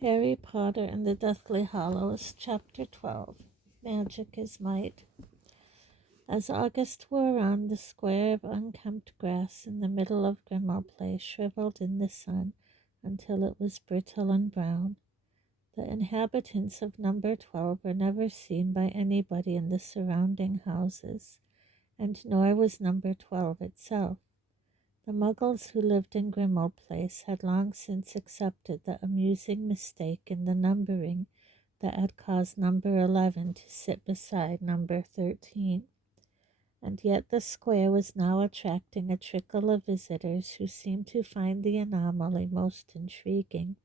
Harry Potter and the Deathly Hallows, Chapter 12. Magic is Might. As August wore on, the square of unkempt grass in the middle of Grimmauld Place shriveled in the sun until it was brittle and brown. The inhabitants of Number 12 were never seen by anybody in the surrounding houses, and nor was Number 12 itself. The Muggles who lived in Grimmauld Place had long since accepted the amusing mistake in the numbering that had caused Number 11 to sit beside Number 13. And yet the square was now attracting a trickle of visitors who seemed to find the anomaly most intriguing.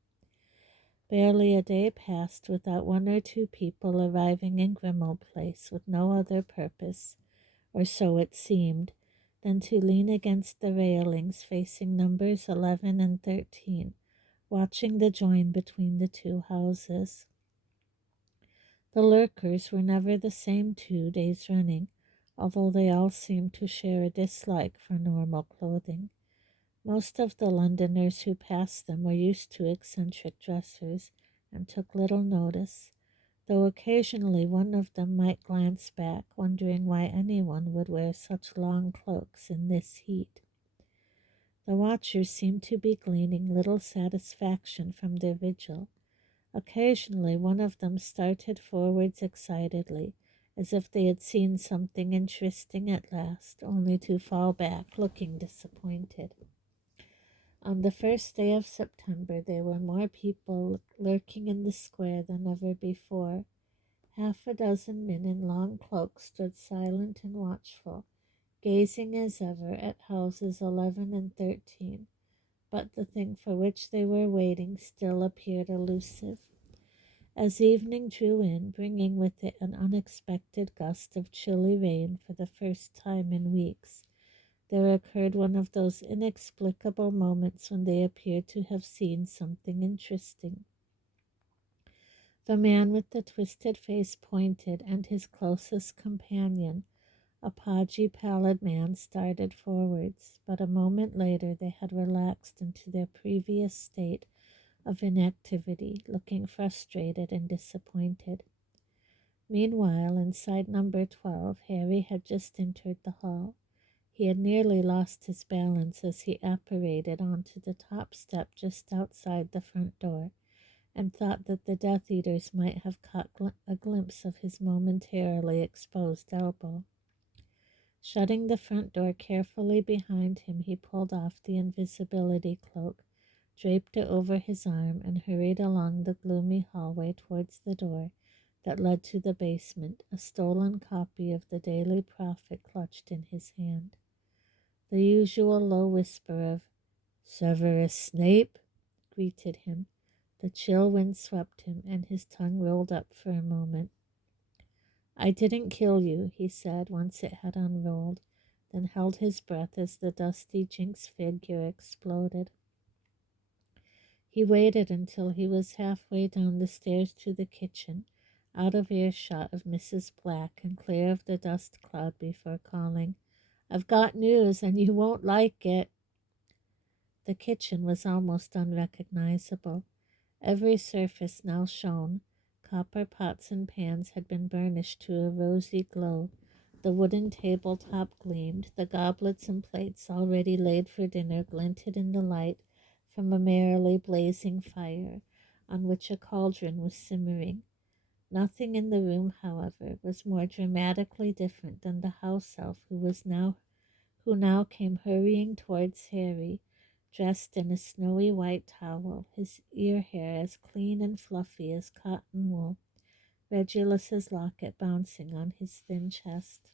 Barely a day passed without one or two people arriving in Grimmauld Place with no other purpose, or so it seemed, than to lean against the railings facing numbers 11 and 13, watching the join between the two houses. The lurkers were never the same 2 days running, although they all seemed to share a dislike for normal clothing. Most of the Londoners who passed them were used to eccentric dressers and took little notice, though occasionally one of them might glance back, wondering why anyone would wear such long cloaks in this heat. The watchers seemed to be gleaning little satisfaction from their vigil. Occasionally one of them started forwards excitedly, as if they had seen something interesting at last, only to fall back looking disappointed. On the first day of September there were more people lurking in the square than ever before. Half a dozen men in long cloaks stood silent and watchful, gazing as ever at houses 11 and 13, but the thing for which they were waiting still appeared elusive. As evening drew in, bringing with it an unexpected gust of chilly rain for the first time in weeks, there occurred one of those inexplicable moments when they appeared to have seen something interesting. The man with the twisted face pointed, and his closest companion, a podgy, pallid man, started forwards, but a moment later they had relaxed into their previous state of inactivity, looking frustrated and disappointed. Meanwhile, inside Number 12, Harry had just entered the hall. He had nearly lost his balance as he apparated onto the top step just outside the front door, and thought that the Death Eaters might have caught a glimpse of his momentarily exposed elbow. Shutting the front door carefully behind him, he pulled off the invisibility cloak, draped it over his arm, and hurried along the gloomy hallway towards the door that led to the basement, a stolen copy of the Daily Prophet clutched in his hand. The usual low whisper of "Severus Snape" greeted him. The chill wind swept him, and his tongue rolled up for a moment. "I didn't kill you," he said once it had unrolled, then held his breath as the dusty Jinx figure exploded. He waited until he was halfway down the stairs to the kitchen, out of earshot of Mrs. Black and clear of the dust cloud, before calling, "I've got news, and you won't like it." The kitchen was almost unrecognizable. Every surface now shone. Copper pots and pans had been burnished to a rosy glow. The wooden tabletop gleamed. The goblets and plates already laid for dinner glinted in the light from a merrily blazing fire, on which a cauldron was simmering. Nothing in the room, however, was more dramatically different than the house elf who now came hurrying towards Harry, dressed in a snowy white towel, his ear hair as clean and fluffy as cotton wool, Regulus's locket bouncing on his thin chest.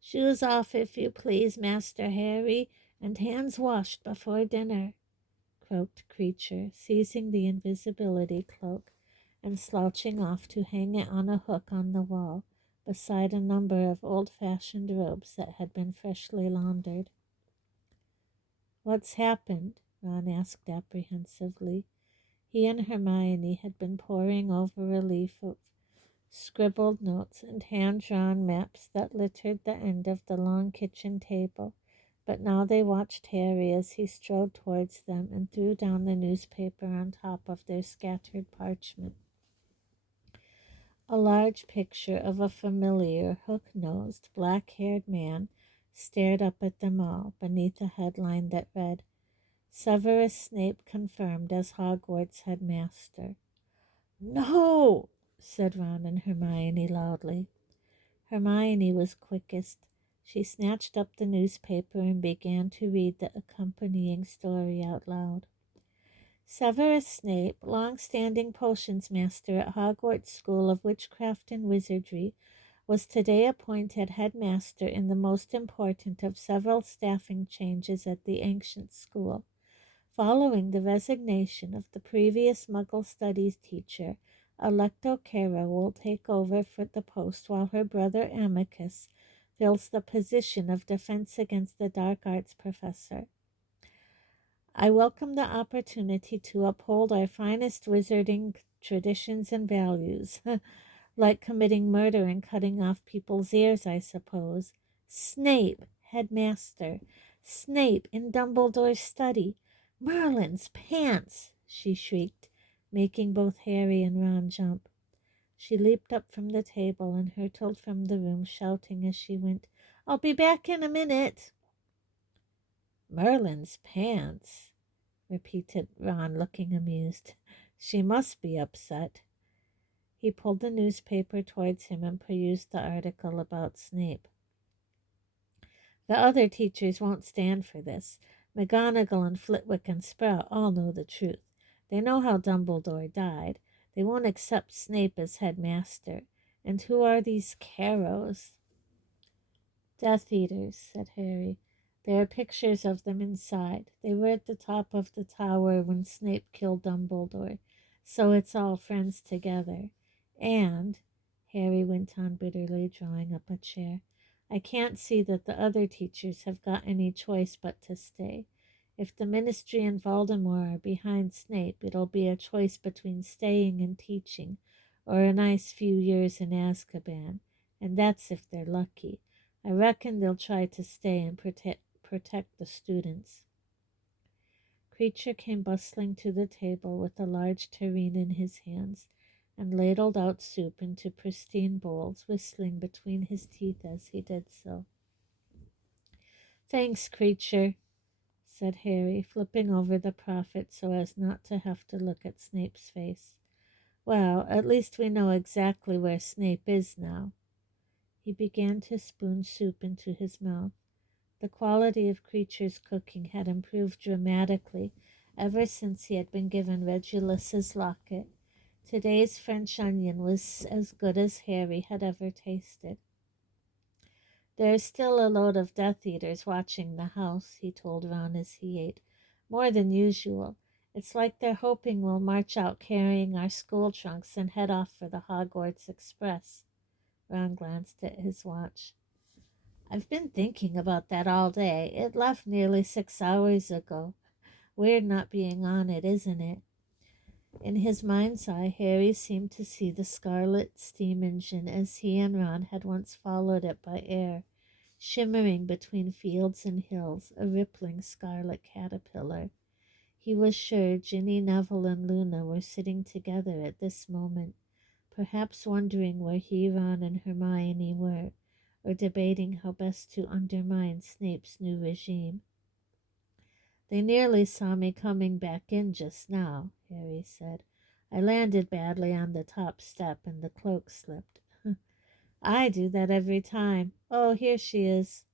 "Shoes off, if you please, Master Harry, and hands washed before dinner," croaked Creature, seizing the invisibility cloak and slouching off to hang it on a hook on the wall, beside a number of old-fashioned robes that had been freshly laundered. "What's happened?" Ron asked apprehensively. He and Hermione had been poring over a leaf of scribbled notes and hand-drawn maps that littered the end of the long kitchen table, But now they watched Harry as he strode towards them and threw down the newspaper on top of their scattered parchment. A large picture of a familiar, hook-nosed, black-haired man stared up at them all beneath a headline that read, Severus Snape confirmed as Hogwarts headmaster. No, said Ron and Hermione loudly. Hermione was quickest. She snatched up the newspaper and began to read the accompanying story out loud. Severus Snape, long-standing potions master at Hogwarts School of Witchcraft and Wizardry, was today appointed headmaster in the most important of several staffing changes at the ancient school. Following the resignation of the previous Muggle Studies teacher, Alecto Cara will take over for the post while her brother Amicus fills the position of Defense Against the Dark Arts professor. I welcome the opportunity to uphold our finest wizarding traditions and values, like committing murder and cutting off people's ears, I suppose. Snape, headmaster. Snape in Dumbledore's study. Merlin's pants, she shrieked, making both Harry and Ron jump. She leaped up from the table and hurtled from the room, shouting as she went, I'll be back in a minute. Merlin's pants, repeated Ron, looking amused. She must be upset. He pulled the newspaper towards him and perused the article about Snape. The other teachers won't stand for this. McGonagall and Flitwick and Sprout all know the truth. They know how Dumbledore died. They won't accept Snape as headmaster. And who are these Carrows? Death Eaters, said Harry. There are pictures of them inside. They were at the top of the tower when Snape killed Dumbledore. So it's all friends together. And, Harry went on bitterly, drawing up a chair, I can't see that the other teachers have got any choice but to stay. If the Ministry and Voldemort are behind Snape, it'll be a choice between staying and teaching, or a nice few years in Azkaban, and that's if they're lucky. I reckon they'll try to stay and protect the students. Creature came bustling to the table with a large tureen in his hands, and ladled out soup into pristine bowls, whistling between his teeth as he did so. Thanks, Creature, said Harry, flipping over the prophet so as not to have to look at Snape's face. Well, at least we know exactly where Snape is now. He began to spoon soup into his mouth. The quality of Creature's cooking had improved dramatically ever since he had been given Regulus's locket. Today's French onion was as good as Harry had ever tasted. There's still a load of Death Eaters watching the house, he told Ron as he ate. More than usual. It's like they're hoping we'll march out carrying our school trunks and head off for the Hogwarts Express. Ron glanced at his watch. I've been thinking about that all day. It left nearly 6 hours ago. Weird not being on it, isn't it? In his mind's eye, Harry seemed to see the scarlet steam engine as he and Ron had once followed it by air, shimmering between fields and hills, a rippling scarlet caterpillar. He was sure Ginny, Neville, and Luna were sitting together at this moment, perhaps wondering where he, Ron, and Hermione were, or debating how best to undermine Snape's new regime. They nearly saw me coming back in just now, Harry said. I landed badly on the top step and the cloak slipped. I do that every time. Oh, here she is,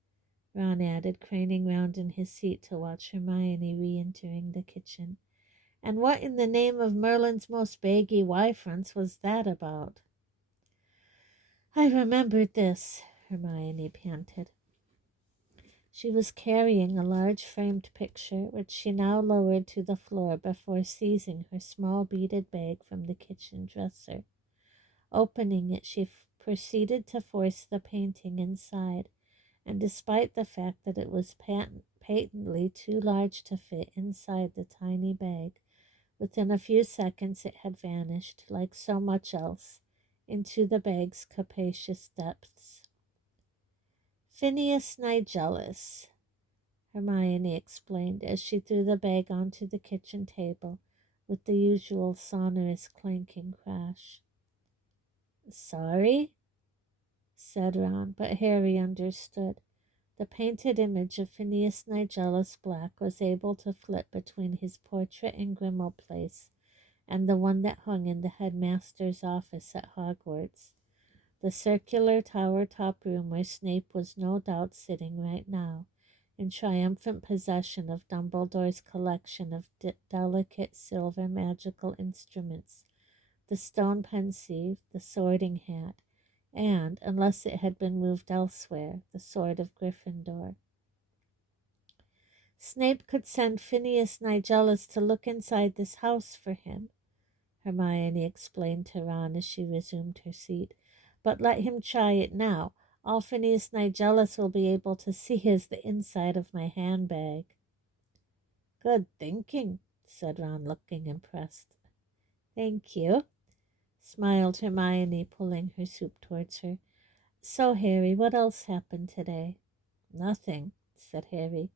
Ron added, craning round in his seat to watch Hermione re-entering the kitchen. And what in the name of Merlin's most baggy Y-fronts was that about? I remembered this, Hermione panted. She was carrying a large framed picture, which she now lowered to the floor before seizing her small beaded bag from the kitchen dresser. Opening it, she proceeded to force the painting inside, and despite the fact that it was patently too large to fit inside the tiny bag, within a few seconds it had vanished, like so much else, into the bag's capacious depths. Phineas Nigellus, Hermione explained as she threw the bag onto the kitchen table with the usual sonorous clanking crash. Sorry, said Ron, but Harry understood. The painted image of Phineas Nigellus Black was able to flit between his portrait in Grimmauld Place and the one that hung in the headmaster's office at Hogwarts, the circular tower-top room where Snape was no doubt sitting right now, in triumphant possession of Dumbledore's collection of delicate silver magical instruments, the stone pensieve, the sorting hat, and, unless it had been moved elsewhere, the sword of Gryffindor. Snape could send Phineas Nigellus to look inside this house for him, Hermione explained to Ron as she resumed her seat. But let him try it now. All Phineas Nigellus will be able to see is the inside of my handbag. Good thinking, said Ron, looking impressed. Thank you, smiled Hermione, pulling her soup towards her. So, Harry, what else happened today? Nothing, said Harry.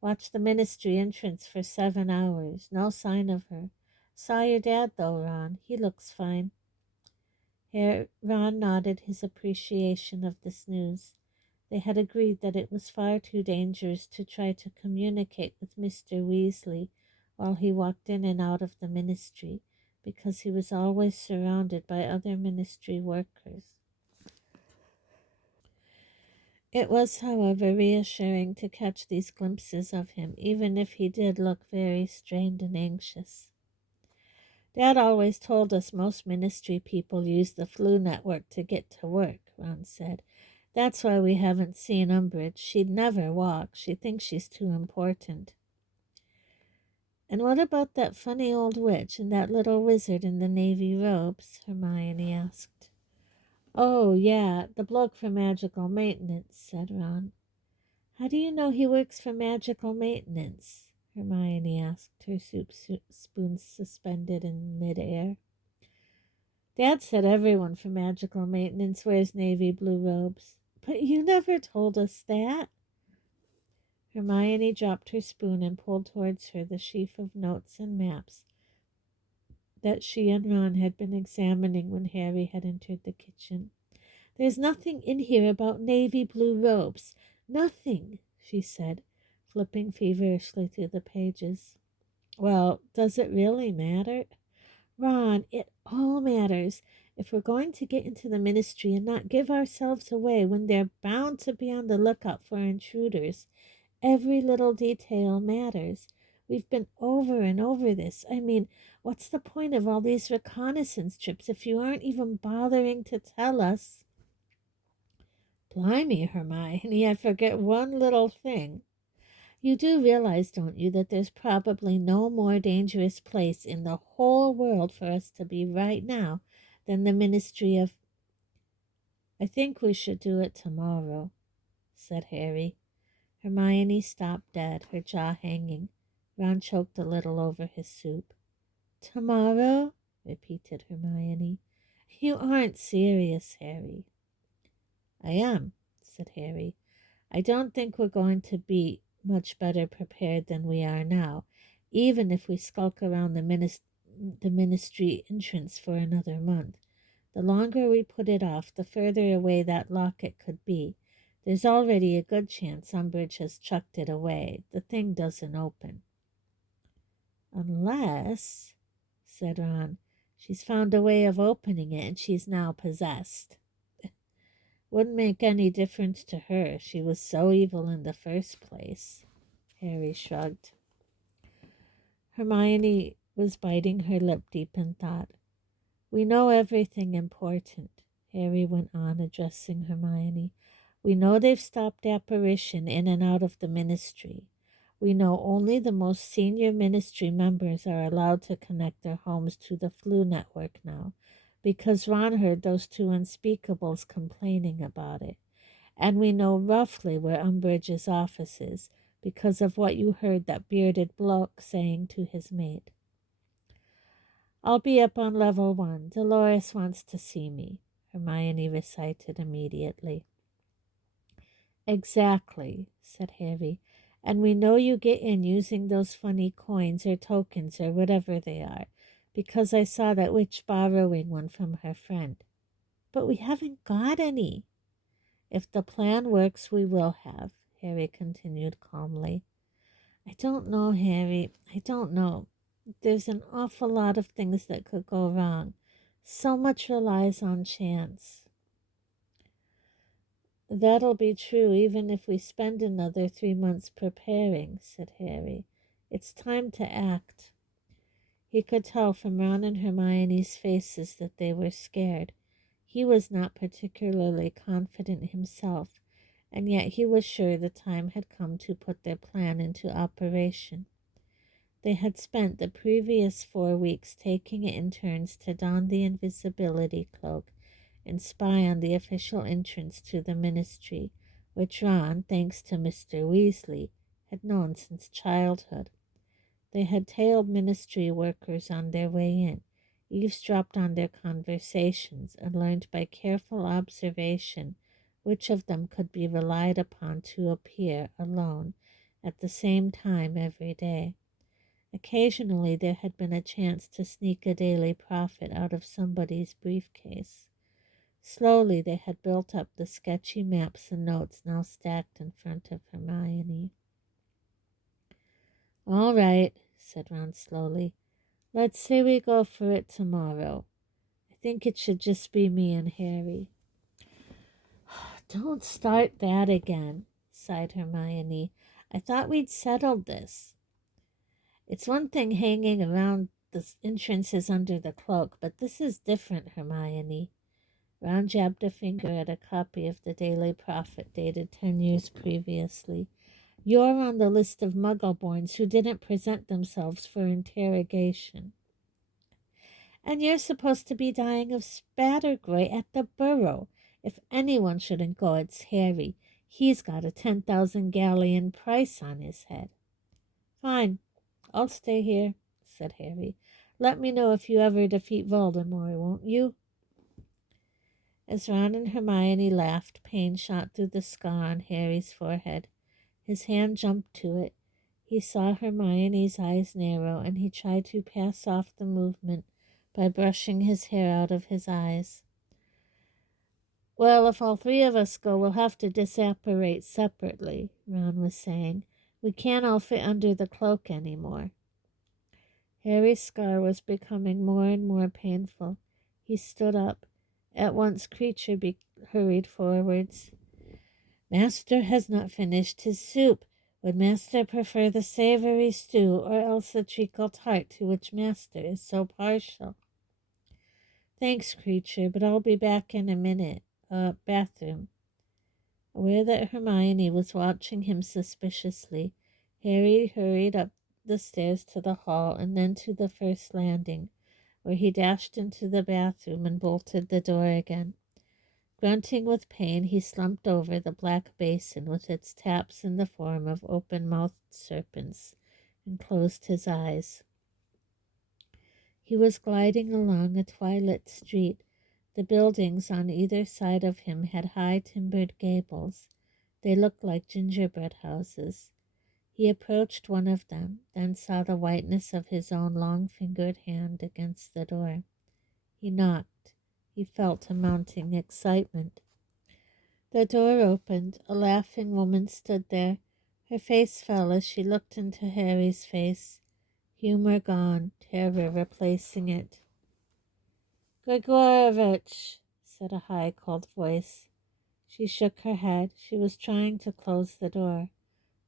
Watched the ministry entrance for 7 hours. No sign of her. Saw your dad, though, Ron. He looks fine. Ron nodded his appreciation of this news. They had agreed that it was far too dangerous to try to communicate with Mr. Weasley while he walked in and out of the ministry, because he was always surrounded by other ministry workers. It was, however, reassuring to catch these glimpses of him, even if he did look very strained and anxious. Dad always told us most ministry people use the flu network to get to work, Ron said. That's why we haven't seen Umbridge. She'd never walk. She thinks she's too important. And what about that funny old witch and that little wizard in the navy robes? Hermione asked. Oh, yeah, the bloke for magical maintenance, said Ron. How do you know he works for magical maintenance? Hermione asked, her soup spoon suspended in midair. Dad said everyone for magical maintenance wears navy blue robes. But you never told us that. Hermione dropped her spoon and pulled towards her the sheaf of notes and maps that she and Ron had been examining when Harry had entered the kitchen. There's nothing in here about navy blue robes. Nothing, she said, flipping feverishly through the pages. Well, does it really matter? Ron, it all matters. If we're going to get into the ministry and not give ourselves away when they're bound to be on the lookout for intruders, every little detail matters. We've been over and over this. I mean, what's the point of all these reconnaissance trips if you aren't even bothering to tell us? Blimey, Hermione, I forget one little thing. You do realize, don't you, that there's probably no more dangerous place in the whole world for us to be right now than the Ministry of... I think we should do it tomorrow, said Harry. Hermione stopped dead, her jaw hanging. Ron choked a little over his soup. Tomorrow? Repeated Hermione. You aren't serious, Harry. I am, said Harry. I don't think we're going to be much better prepared than we are now, even if we skulk around the ministry entrance for another month. The longer we put it off, the further away that locket could be. There's already a good chance Umbridge has chucked it away. The thing doesn't open. Unless, said Ron, she's found a way of opening it and she's now possessed. Wouldn't make any difference to her. She was so evil in the first place. Harry shrugged. Hermione was biting her lip deep in thought. We know everything important, Harry went on, addressing Hermione. We know they've stopped apparition in and out of the ministry. We know only the most senior ministry members are allowed to connect their homes to the flu network now, because Ron heard those two unspeakables complaining about it. And we know roughly where Umbridge's office is, because of what you heard that bearded bloke saying to his mate. I'll be up on level 1. Dolores wants to see me, Hermione recited immediately. Exactly, said Harry. And we know you get in using those funny coins or tokens or whatever they are, because I saw that witch borrowing one from her friend. But we haven't got any. If the plan works, we will have, Harry continued calmly. I don't know, Harry. I don't know. There's an awful lot of things that could go wrong. So much relies on chance. That'll be true even if we spend another 3 months preparing, said Harry. It's time to act. He could tell from Ron and Hermione's faces that they were scared. He was not particularly confident himself, and yet he was sure the time had come to put their plan into operation. They had spent the previous 4 weeks taking it in turns to don the invisibility cloak and spy on the official entrance to the ministry, which Ron, thanks to Mr. Weasley, had known since childhood. They had tailed ministry workers on their way in, eavesdropped on their conversations, and learned by careful observation which of them could be relied upon to appear alone at the same time every day. Occasionally there had been a chance to sneak a daily profit out of somebody's briefcase. Slowly they had built up the sketchy maps and notes now stacked in front of Hermione. All right, said Ron slowly. Let's say we go for it tomorrow. I think it should just be me and Harry. Don't start that again, sighed Hermione. I thought we'd settled this. It's one thing hanging around the entrances under the cloak, but this is different, Hermione. Ron jabbed a finger at a copy of the Daily Prophet dated 10 years previously. You're on the list of Muggleborns who didn't present themselves for interrogation. And you're supposed to be dying of spattergroy at the Burrow. If anyone shouldn't go, it's Harry. He's got a 10,000 galleon price on his head. Fine, I'll stay here, said Harry. Let me know if you ever defeat Voldemort, won't you? As Ron and Hermione laughed, pain shot through the scar on Harry's forehead. His hand jumped to it. He saw Hermione's eyes narrow, and he tried to pass off the movement by brushing his hair out of his eyes. Well, if all 3 of us go, we'll have to disapparate separately, Ron was saying. We can't all fit under the cloak anymore. Harry's scar was becoming more and more painful. He stood up. At once Kreacher hurried forwards. Master has not finished his soup. Would Master prefer the savory stew or else the treacle tart to which Master is so partial? Thanks, Kreacher, but I'll be back in a minute. Bathroom. Aware that Hermione was watching him suspiciously, Harry hurried up the stairs to the hall and then to the first landing, where he dashed into the bathroom and bolted the door again. Grunting with pain, he slumped over the black basin with its taps in the form of open-mouthed serpents and closed his eyes. He was gliding along a twilit street. The buildings on either side of him had high timbered gables. They looked like gingerbread houses. He approached one of them, then saw the whiteness of his own long-fingered hand against the door. He knocked. He felt a mounting excitement. The door opened. A laughing woman stood there. Her face fell as she looked into Harry's face. Humor gone, terror replacing it. Grigorovitch, said a high, cold voice. She shook her head. She was trying to close the door.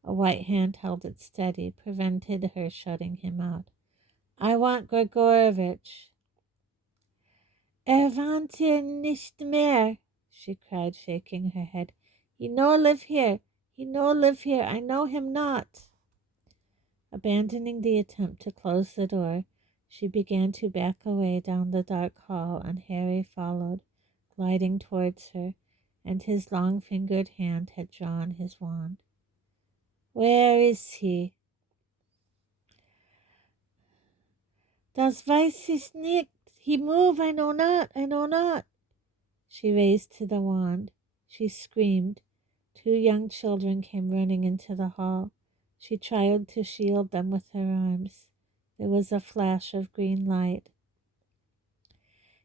A white hand held it steady, prevented her shutting him out. I want Grigorovitch. Want hier nicht mehr, she cried, shaking her head. He no live here. He no live here. I know him not. Abandoning the attempt to close the door, she began to back away down the dark hall, and Harry followed, gliding towards her, and his long-fingered hand had drawn his wand. Where is he? Das weiß ich nicht. He move, I know not, I know not. She raised to the wand. She screamed. 2 young children came running into the hall. She tried to shield them with her arms. There was a flash of green light.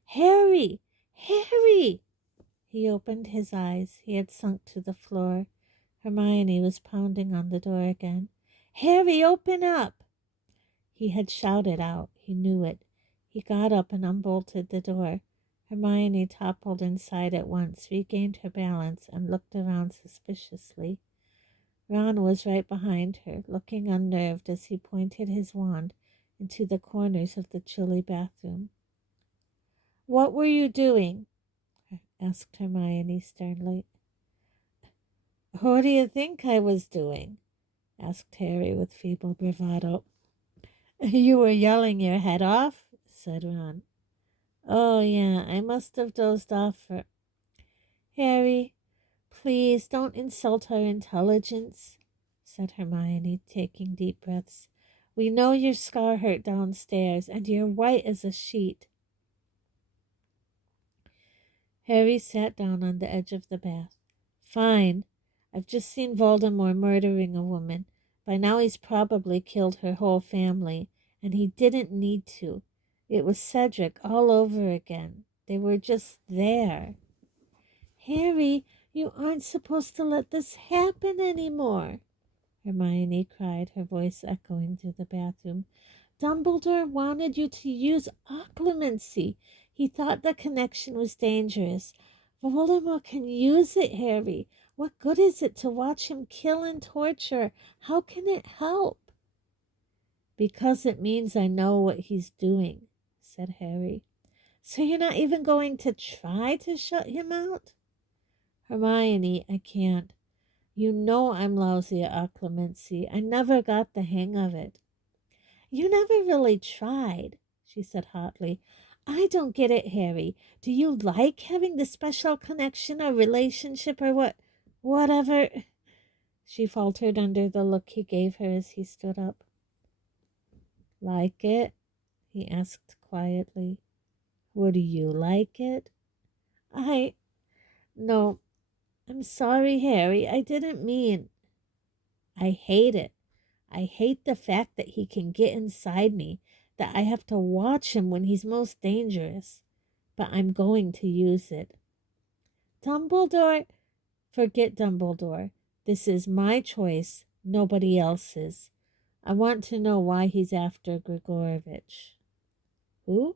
Harry! Harry! He opened his eyes. He had sunk to the floor. Hermione was pounding on the door again. Harry, open up! He had shouted out. He knew it. He got up and unbolted the door. Hermione toppled inside at once, regained her balance, and looked around suspiciously. Ron was right behind her, looking unnerved as he pointed his wand into the corners of the chilly bathroom. What were you doing? Asked Hermione sternly. What do you think I was doing? Asked Harry with feeble bravado. You were yelling your head off, said Ron. Oh, yeah, I must have dozed off for... Harry, please don't insult our intelligence, said Hermione, taking deep breaths. We know your scar hurt downstairs, and you're white as a sheet. Harry sat down on the edge of the bath. Fine. I've just seen Voldemort murdering a woman. By now he's probably killed her whole family, and he didn't need to. It was Cedric all over again. They were just there. Harry, you aren't supposed to let this happen anymore, Hermione cried, her voice echoing through the bathroom. Dumbledore wanted you to use occlumency. He thought the connection was dangerous. Voldemort can use it, Harry. What good is it to watch him kill and torture? How can it help? Because it means I know what he's doing, said Harry. So you're not even going to try to shut him out? Hermione, I can't. You know I'm lousy at occlumency. I never got the hang of it. You never really tried, she said hotly. I don't get it, Harry. Do you like having the special connection or relationship or whatever? She faltered under the look he gave her as he stood up. Like it? He asked quietly. Would you like it? No, I'm sorry, Harry. I didn't mean. I hate it. I hate the fact that he can get inside me, that I have to watch him when he's most dangerous. But I'm going to use it. Dumbledore, forget Dumbledore. This is my choice, nobody else's. I want to know why he's after Grigorovich. Who?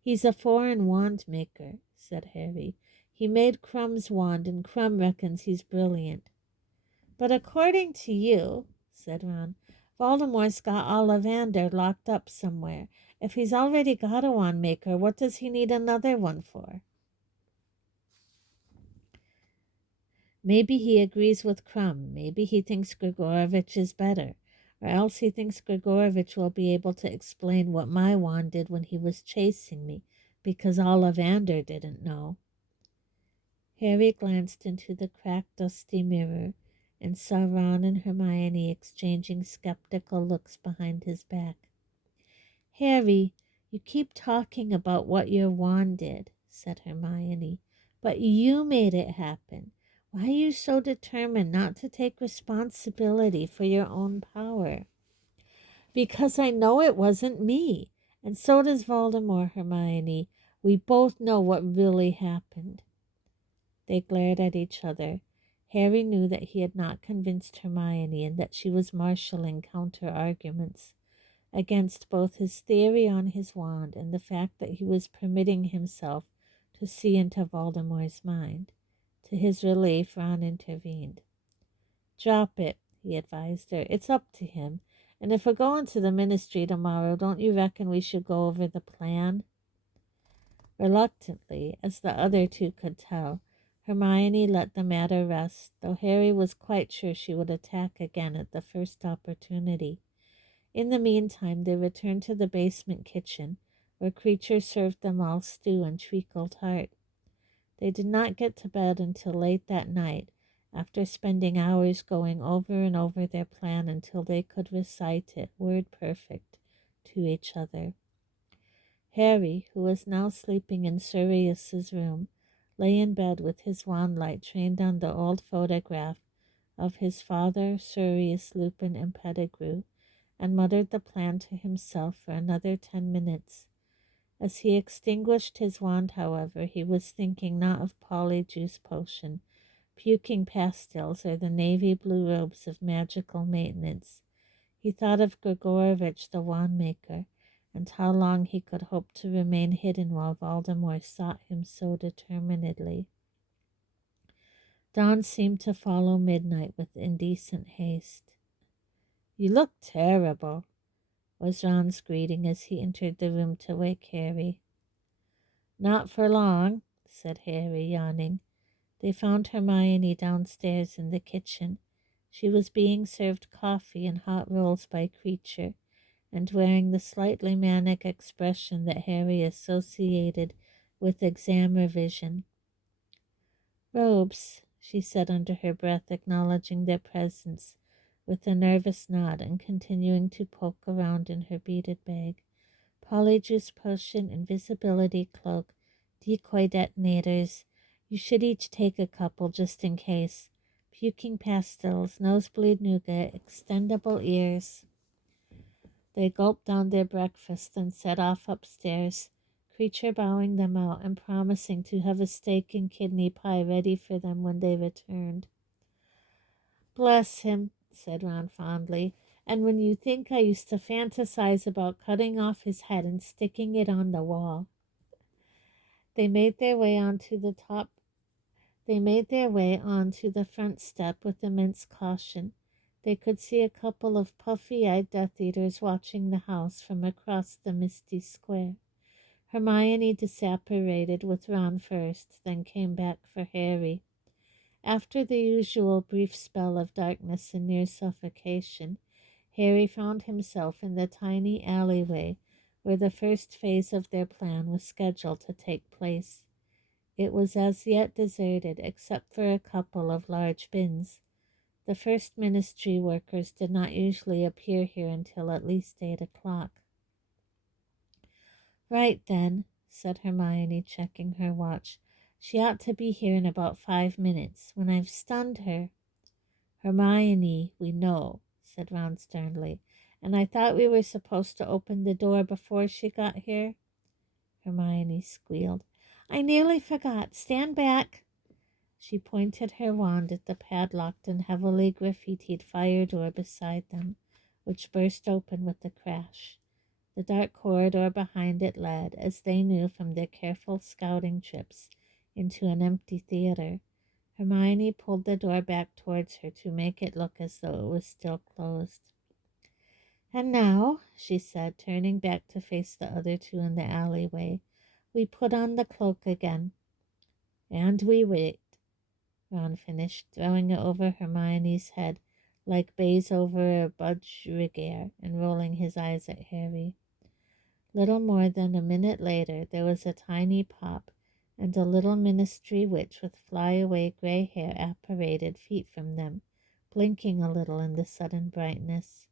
He's a foreign wand maker, said Harry. He made Crumb's wand, and Crumb reckons he's brilliant. But according to you, said Ron, Voldemort's got Ollivander locked up somewhere. If he's already got a wand maker, what does he need another one for? Maybe he agrees with Crumb. Maybe he thinks Grigorovich is better. Or else he thinks Grigorovich will be able to explain what my wand did when he was chasing me, because Ollivander didn't know. Harry glanced into the cracked, dusty mirror and saw Ron and Hermione exchanging skeptical looks behind his back. Harry, you keep talking about what your wand did, said Hermione, but you made it happen. Why are you so determined not to take responsibility for your own power? Because I know it wasn't me, and so does Voldemort, Hermione. We both know what really happened. They glared at each other. Harry knew that he had not convinced Hermione and that she was marshalling counter-arguments against both his theory on his wand and the fact that he was permitting himself to see into Voldemort's mind. To his relief, Ron intervened. Drop it, he advised her. It's up to him. And if we're going to the ministry tomorrow, don't you reckon we should go over the plan? Reluctantly, as the other two could tell, Hermione let the matter rest, though Harry was quite sure she would attack again at the first opportunity. In the meantime, they returned to the basement kitchen, where Creature served them all stew and treacle tart. They did not get to bed until late that night, after spending hours going over and over their plan until they could recite it, word perfect, to each other. Harry, who was now sleeping in Sirius's room, lay in bed with his wand light trained on the old photograph of his father, Sirius Lupin, and Pettigrew, and muttered the plan to himself for another 10 minutes. As he extinguished his wand, however, he was thinking not of Polyjuice Potion, puking pastils, or the navy blue robes of magical maintenance. He thought of Grigorovitch the wand maker, and how long he could hope to remain hidden while Voldemort sought him so determinedly. Dawn seemed to follow midnight with indecent haste. "You look terrible," was Ron's greeting as he entered the room to wake Harry. "Not for long," said Harry, yawning. They found Hermione downstairs in the kitchen. She was being served coffee and hot rolls by Kreacher, and wearing the slightly manic expression that Harry associated with exam revision. "Robes," she said under her breath, acknowledging their presence with a nervous nod and continuing to poke around in her beaded bag. "Polyjuice Potion, invisibility cloak, decoy detonators. You should each take a couple just in case. Puking pastils, nosebleed nougat, extendable ears." They gulped down their breakfast and set off upstairs, Kreacher bowing them out and promising to have a steak and kidney pie ready for them when they returned. "Bless him," said Ron fondly. "And when you think I used to fantasize about cutting off his head and sticking it on the wall." They made their way onto the front step with immense caution. They could see a couple of puffy-eyed Death Eaters watching the house from across the misty square. Hermione disapparated with Ron first, then came back for Harry. After the usual brief spell of darkness and near suffocation, Harry found himself in the tiny alleyway where the first phase of their plan was scheduled to take place. It was as yet deserted except for a couple of large bins. The first ministry workers did not usually appear here until at least 8 o'clock. "Right then," said Hermione, checking her watch. "She ought to be here in about 5 minutes, when I've stunned her." "Hermione, we know," said Ron sternly. "And I thought we were supposed to open the door before she got here." Hermione squealed. "I nearly forgot. Stand back." She pointed her wand at the padlocked and heavily graffitied fire door beside them, which burst open with a crash. The dark corridor behind it led, as they knew from their careful scouting trips, into an empty theater. Hermione pulled the door back towards her to make it look as though it was still closed. "And now," she said, turning back to face the other two in the alleyway, "we put on the cloak again." "And we wait," Ron finished, throwing it over Hermione's head like bays over a budgerigar and rolling his eyes at Harry. Little more than a minute later, there was a tiny pop, and a little ministry witch with flyaway gray hair apparated feet from them, blinking a little in the sudden brightness.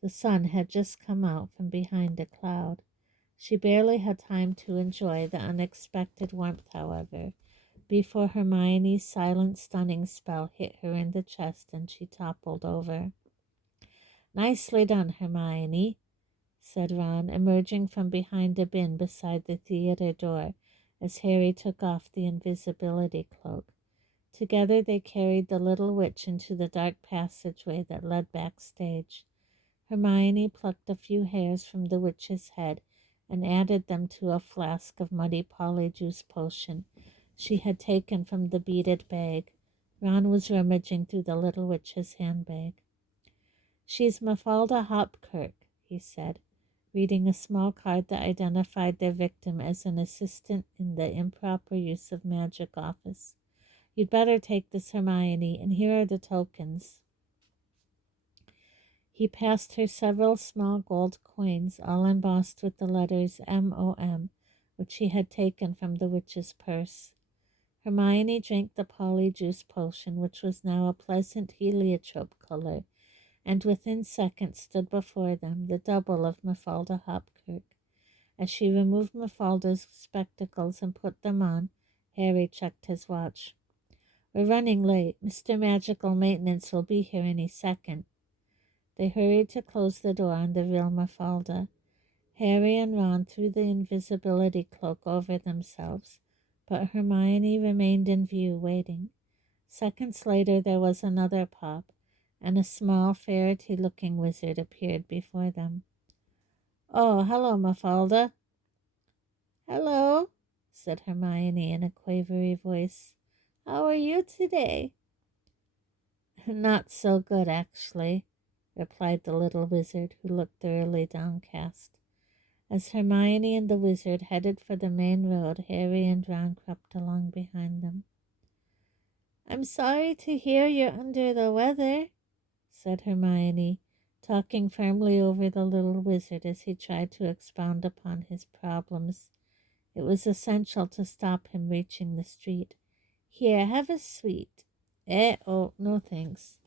The sun had just come out from behind a cloud. She barely had time to enjoy the unexpected warmth, however, before Hermione's silent stunning spell hit her in the chest and she toppled over. "Nicely done, Hermione," said Ron, emerging from behind a bin beside the theater door as Harry took off the invisibility cloak. Together they carried the little witch into the dark passageway that led backstage. Hermione plucked a few hairs from the witch's head and added them to a flask of muddy Polyjuice Potion she had taken from the beaded bag. Ron was rummaging through the little witch's handbag. "She's Mafalda Hopkirk," he said, reading a small card that identified their victim as an assistant in the improper use of magic office. "You'd better take this, Hermione, and here are the tokens." He passed her several small gold coins, all embossed with the letters M.O.M., which he had taken from the witch's purse. Hermione drank the Polyjuice Potion, which was now a pleasant heliotrope color, and within seconds stood before them the double of Mafalda Hopkirk. As she removed Mafalda's spectacles and put them on, Harry checked his watch. We're running late. Mr. Magical Maintenance will be here any second. They hurried to close the door on the real Mafalda. Harry and Ron threw the invisibility cloak over themselves, but Hermione remained in view, waiting. Seconds later there was another pop, and a small ferrety-looking wizard appeared before them. "Oh, hello, Mafalda." "Hello," said Hermione in a quavery voice. "How are you today?" "Not so good, actually," replied the little wizard, who looked thoroughly downcast. As Hermione and the wizard headed for the main road, Harry and Ron crept along behind them. "I'm sorry to hear you're under the weather," said Hermione, talking firmly over the little wizard as he tried to expound upon his problems. It was essential to stop him reaching the street. "Here, have a sweet." Oh, no thanks."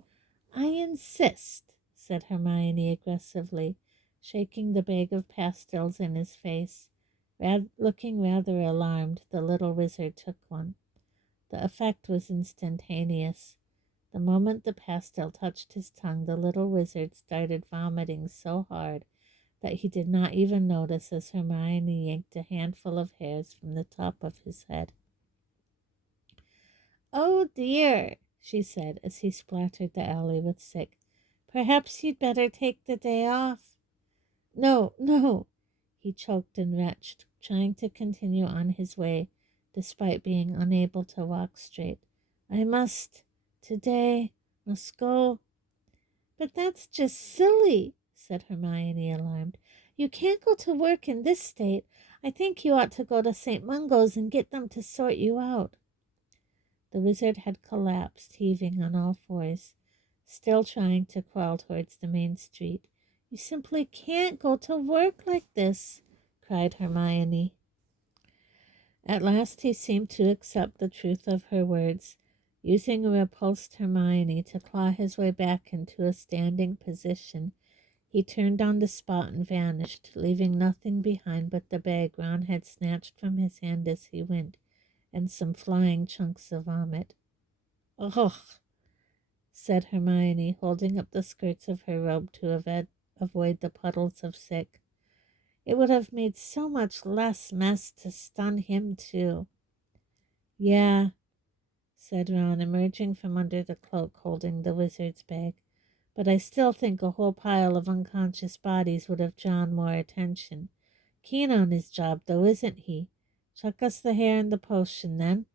"I insist," said Hermione aggressively, shaking the bag of pastils in his face. Looking rather alarmed, the little wizard took one. The effect was instantaneous. The moment the pastel touched his tongue, the little wizard started vomiting so hard that he did not even notice as Hermione yanked a handful of hairs from the top of his head. "Oh dear," she said as he splattered the alley with sick. "Perhaps you'd better take the day off." "No, no," he choked and retched, trying to continue on his way despite being unable to walk straight. "I today, must go." "But that's just silly," said Hermione, alarmed. "You can't go to work in this state. I think you ought to go to St. Mungo's and get them to sort you out." The wizard had collapsed, heaving on all fours, still trying to crawl towards the main street. "You simply can't go to work like this," cried Hermione. At last he seemed to accept the truth of her words. Using a repulsed Hermione to claw his way back into a standing position, he turned on the spot and vanished, leaving nothing behind but the bag Ron had snatched from his hand as he went, and some flying chunks of vomit. "Ugh," said Hermione, holding up the skirts of her robe to avoid the puddles of sick. "It would have made so much less mess to stun him, too." "Yeah," said Ron, emerging from under the cloak holding the wizard's bag. "But I still think a whole pile of unconscious bodies would have drawn more attention. Keen on his job, though, isn't he? Chuck us the hair and the potion, then."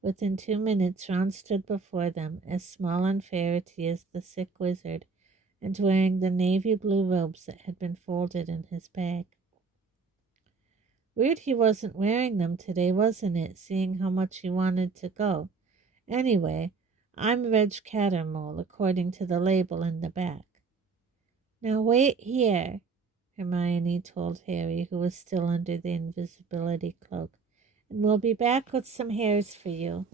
Within 2 minutes, Ron stood before them, as small and ferrety as the sick wizard, and wearing the navy blue robes that had been folded in his bag. Weird he wasn't wearing them today, wasn't it, seeing how much he wanted to go? Anyway, I'm Reg Cattermole, according to the label in the back. "Now wait here," Hermione told Harry, who was still under the invisibility cloak, "and we'll be back with some hairs for you."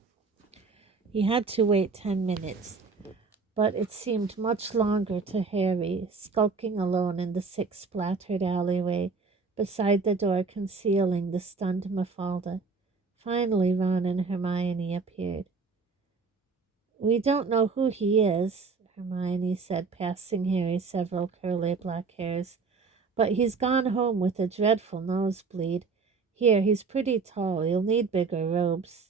He had to wait 10 minutes, but it seemed much longer to Harry, skulking alone in the sick-splattered alleyway, beside the door concealing the stunned Mafalda. Finally, Ron and Hermione appeared. "We don't know who he is," Hermione said, passing Harry several curly black hairs, "but he's gone home with a dreadful nosebleed. Here, he's pretty tall. You'll need bigger robes."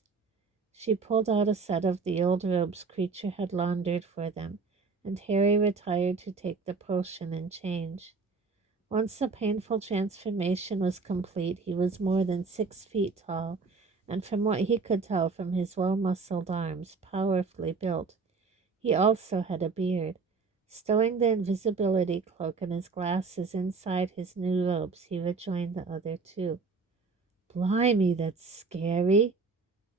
She pulled out a set of the old robes Creature had laundered for them, and Harry retired to take the potion and change. Once the painful transformation was complete, he was more than 6 feet tall, and from what he could tell from his well-muscled arms, powerfully built. He also had a beard. Stowing the invisibility cloak and his glasses inside his new robes, he rejoined the other two. "Blimey, that's scary,"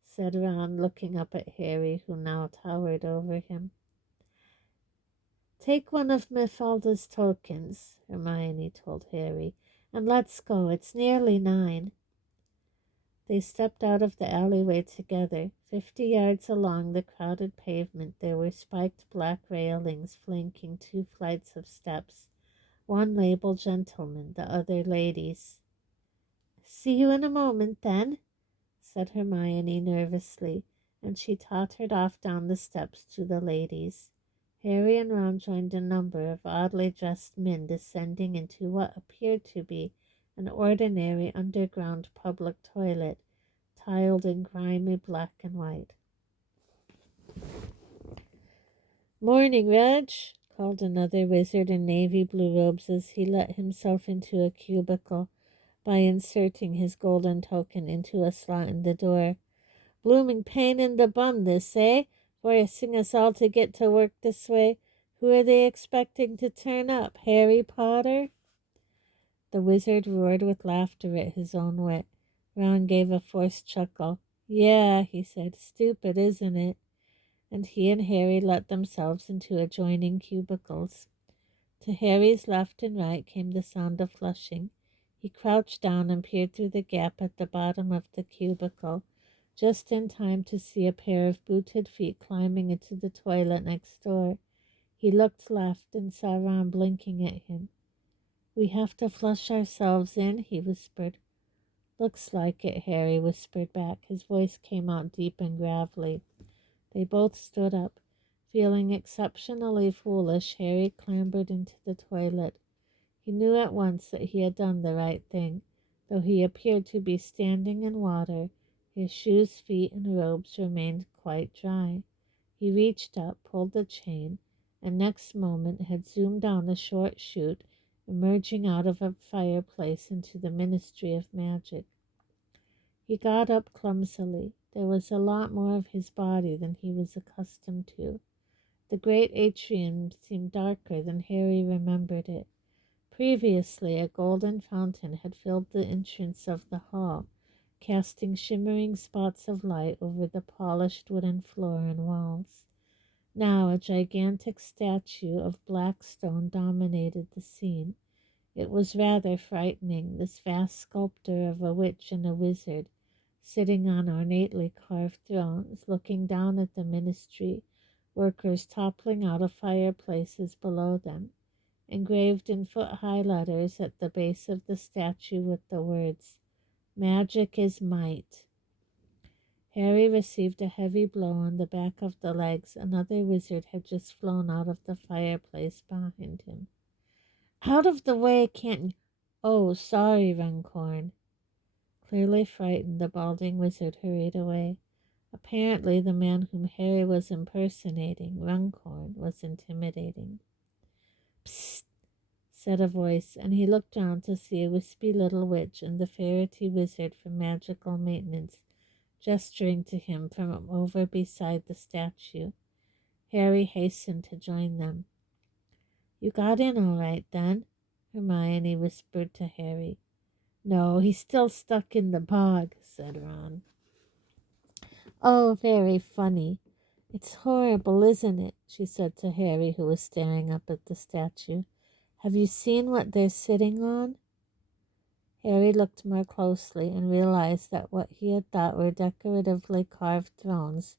said Ron, looking up at Harry, who now towered over him. "Take one of Mafalda's tokens," Hermione told Harry, "and let's go. It's nearly 9. They stepped out of the alleyway together. 50 yards along the crowded pavement there were spiked black railings flanking 2 flights of steps, one labeled gentlemen, the other ladies. "See you in a moment, then," said Hermione nervously, and she tottered off down the steps to the ladies. Harry and Ron joined a number of oddly dressed men descending into what appeared to be an ordinary underground public toilet, tiled in grimy black and white. "Morning, Reg," called another wizard in navy blue robes as he let himself into a cubicle by inserting his golden token into a slot in the door. "Blooming pain in the bum, this, eh? Forcing us all to get to work this way. Who are they expecting to turn up? Harry Potter?" The wizard roared with laughter at his own wit. Ron gave a forced chuckle. "Yeah," he said. "Stupid, isn't it?" And he and Harry let themselves into adjoining cubicles. To Harry's left and right came the sound of flushing. He crouched down and peered through the gap at the bottom of the cubicle, just in time to see a pair of booted feet climbing into the toilet next door. He looked left and saw Ron blinking at him. "We have to flush ourselves in," he whispered. "Looks like it," Harry whispered back. His voice came out deep and gravelly. They both stood up. Feeling exceptionally foolish, Harry clambered into the toilet. He knew at once that he had done the right thing. Though he appeared to be standing in water, his shoes, feet, and robes remained quite dry. He reached up, pulled the chain, and next moment had zoomed down a short chute, emerging out of a fireplace into the Ministry of Magic. He got up clumsily. There was a lot more of his body than he was accustomed to. The great atrium seemed darker than Harry remembered it. Previously, a golden fountain had filled the entrance of the hall, casting shimmering spots of light over the polished wooden floor and walls. Now a gigantic statue of black stone dominated the scene. It was rather frightening, this vast sculptor of a witch and a wizard, sitting on ornately carved thrones, looking down at the ministry, workers toppling out of fireplaces below them, engraved in foot-high letters at the base of the statue with the words, "Magic is might." Harry received a heavy blow on the back of the legs. Another wizard had just flown out of the fireplace behind him. "Out of the way, can't you?" "Oh, sorry, Runcorn." Clearly frightened, the balding wizard hurried away. Apparently the man whom Harry was impersonating, Runcorn, was intimidating. "Psst," said a voice, and he looked round to see a wispy little witch and the Fairy Wizard from Magical Maintenance gesturing to him from over beside the statue. Harry hastened to join them. "You got in all right, then?" Hermione whispered to Harry. "No, he's still stuck in the bog," said Ron. "Oh, very funny. It's horrible, isn't it?" she said to Harry, who was staring up at the statue. "Have you seen what they're sitting on?" Harry looked more closely and realized that what he had thought were decoratively carved thrones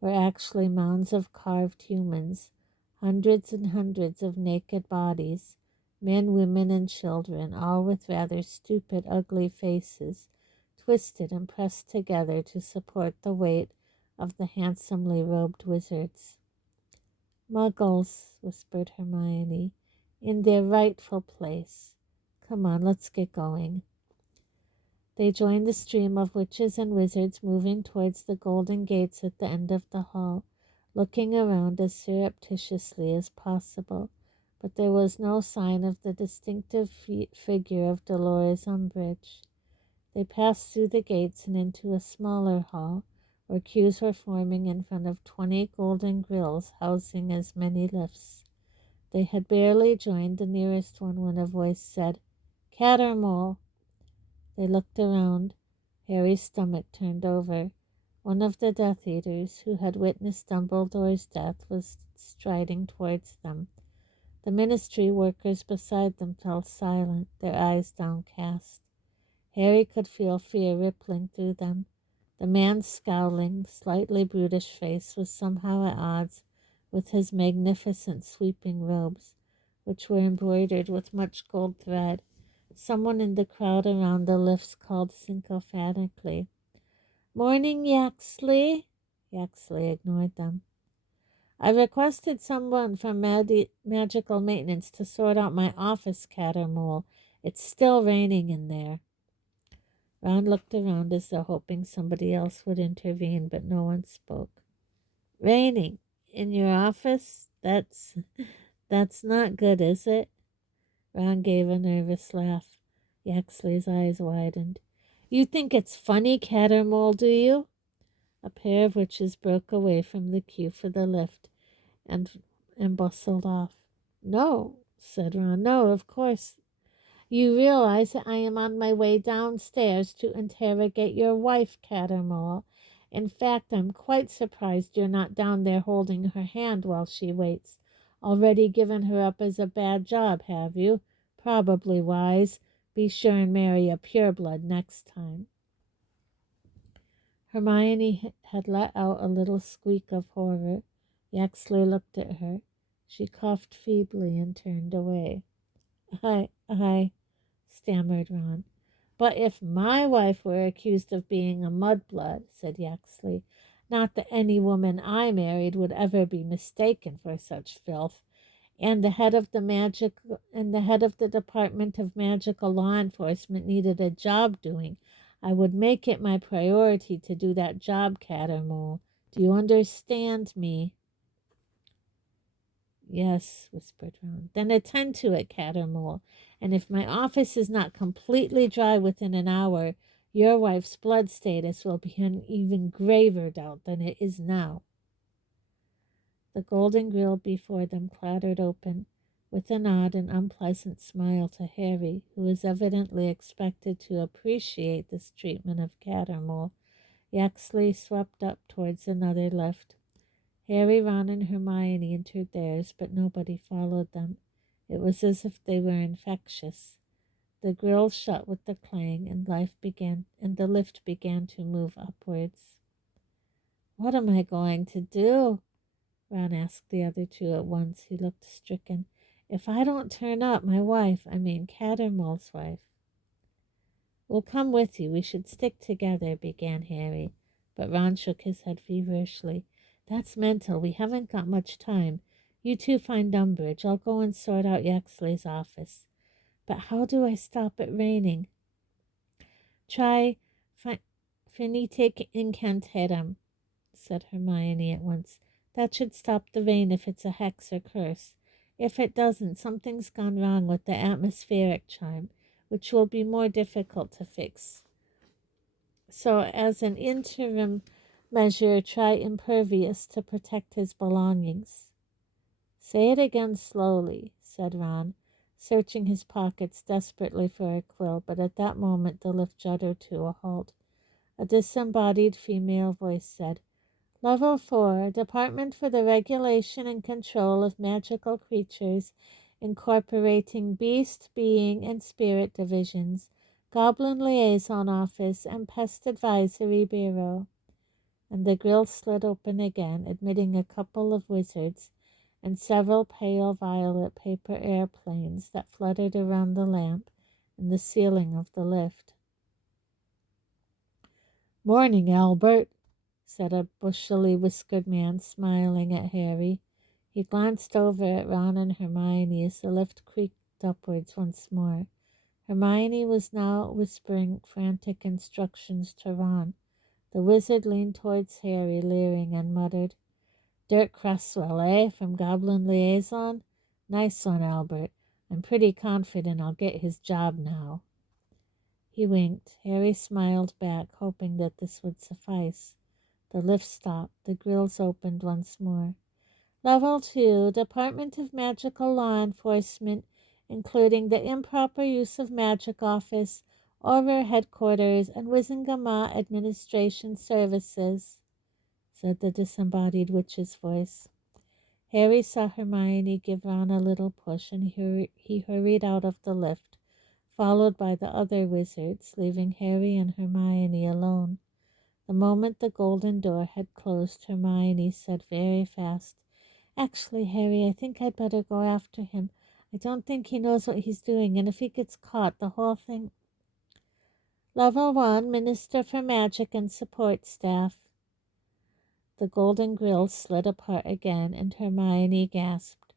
were actually mounds of carved humans, hundreds and hundreds of naked bodies, men, women, and children, all with rather stupid, ugly faces, twisted and pressed together to support the weight of the handsomely robed wizards. "Muggles," whispered Hermione, "in their rightful place. Come on, let's get going." They joined the stream of witches and wizards moving towards the golden gates at the end of the hall, looking around as surreptitiously as possible, but there was no sign of the distinctive figure of Dolores Umbridge. They passed through the gates and into a smaller hall, where queues were forming in front of 20 golden grills housing as many lifts. They had barely joined the nearest one when a voice said, "Cat or mole?" They looked around. Harry's stomach turned over. One of the Death Eaters, who had witnessed Dumbledore's death, was striding towards them. The ministry workers beside them fell silent, their eyes downcast. Harry could feel fear rippling through them. The man's scowling, slightly brutish face was somehow at odds with his magnificent sweeping robes, which were embroidered with much gold thread. Someone in the crowd around the lifts called sycophantically, "Morning, Yaxley." Yaxley ignored them. I requested someone from magical maintenance to sort out my office, Cattermole. It's still raining in there. Ron looked around as though hoping somebody else would intervene, but no one spoke. Raining? In your office? That's not good, is it? Ron gave a nervous laugh. Yaxley's eyes widened. You think it's funny, Cattermole, do you? A pair of witches broke away from the queue for the lift and bustled off. No, said Ron. No, of course. You realize that I am on my way downstairs to interrogate your wife, Cattermole. In fact, I'm quite surprised you're not down there holding her hand while she waits. Already given her up as a bad job, have you? Probably wise. Be sure and marry a pureblood next time. Hermione had let out a little squeak of horror. Yaxley looked at her. She coughed feebly and turned away. I, stammered Ron. But if my wife were accused of being a mudblood, said Yaxley, not that any woman I married would ever be mistaken for such filth, and the head of the Department of Magical Law Enforcement needed a job doing, I would make it my priority to do that job, Cattermole. Do you understand me? Yes, whispered Ron. Then attend to it, Cattermole. And if my office is not completely dry within an hour, your wife's blood status will be an even graver doubt than it is now. The golden grill before them clattered open, with an odd and unpleasant smile to Harry, who was evidently expected to appreciate this treatment of Cattermole. Yaxley swept up towards another lift. Harry, Ron, and Hermione entered theirs, but nobody followed them. It was as if they were infectious. The grill shut with a clang, and the lift began to move upwards. What am I going to do? Ron asked the other two at once. He looked stricken. If I don't turn up, my wife, Cattermole's wife. We'll come with you. We should stick together, began Harry. But Ron shook his head feverishly. That's mental. We haven't got much time. You two find Umbridge. I'll go and sort out Yaxley's office. But how do I stop it raining? Try Finitic Incantatem, said Hermione at once. That should stop the rain if it's a hex or curse. If it doesn't, something's gone wrong with the atmospheric charm, which will be more difficult to fix. So as an interim measure, try impervious to protect his belongings. Say it again slowly, said Ron, searching his pockets desperately for a quill, but at that moment the lift juddered to a halt. A disembodied female voice said, Level 4, Department for the Regulation and Control of Magical Creatures, incorporating Beast, Being, and Spirit Divisions, Goblin Liaison Office, and Pest Advisory Bureau. And the grill slid open again, admitting a couple of wizards and several pale violet paper airplanes that fluttered around the lamp and the ceiling of the lift. Morning, Albert, said a bushily whiskered man, smiling at Harry. He glanced over at Ron and Hermione as the lift creaked upwards once more. Hermione was now whispering frantic instructions to Ron. The wizard leaned towards Harry, leering, and muttered, Dirk Cresswell, eh? From Goblin Liaison? Nice one, Albert. I'm pretty confident I'll get his job now. He winked. Harry smiled back, hoping that this would suffice. The lift stopped. The grills opened once more. Level 2, Department of Magical Law Enforcement, including the Improper Use of Magic Office, Order Headquarters, and Wizengamot Administration Services, said the disembodied witch's voice. Harry saw Hermione give Ron a little push, and he hurried out of the lift, followed by the other wizards, leaving Harry and Hermione alone. The moment the golden door had closed, Hermione said very fast, Actually, Harry, I think I'd better go after him. I don't think he knows what he's doing, and if he gets caught, the whole thing... Level 1, Minister for Magic and Support Staff. The golden grill slid apart again, and Hermione gasped.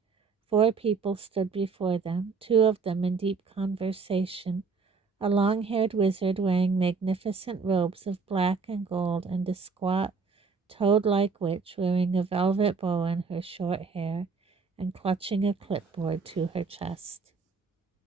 4 people stood before them, 2 of them in deep conversation. A long-haired wizard wearing magnificent robes of black and gold, and a squat, toad-like witch wearing a velvet bow in her short hair and clutching a clipboard to her chest.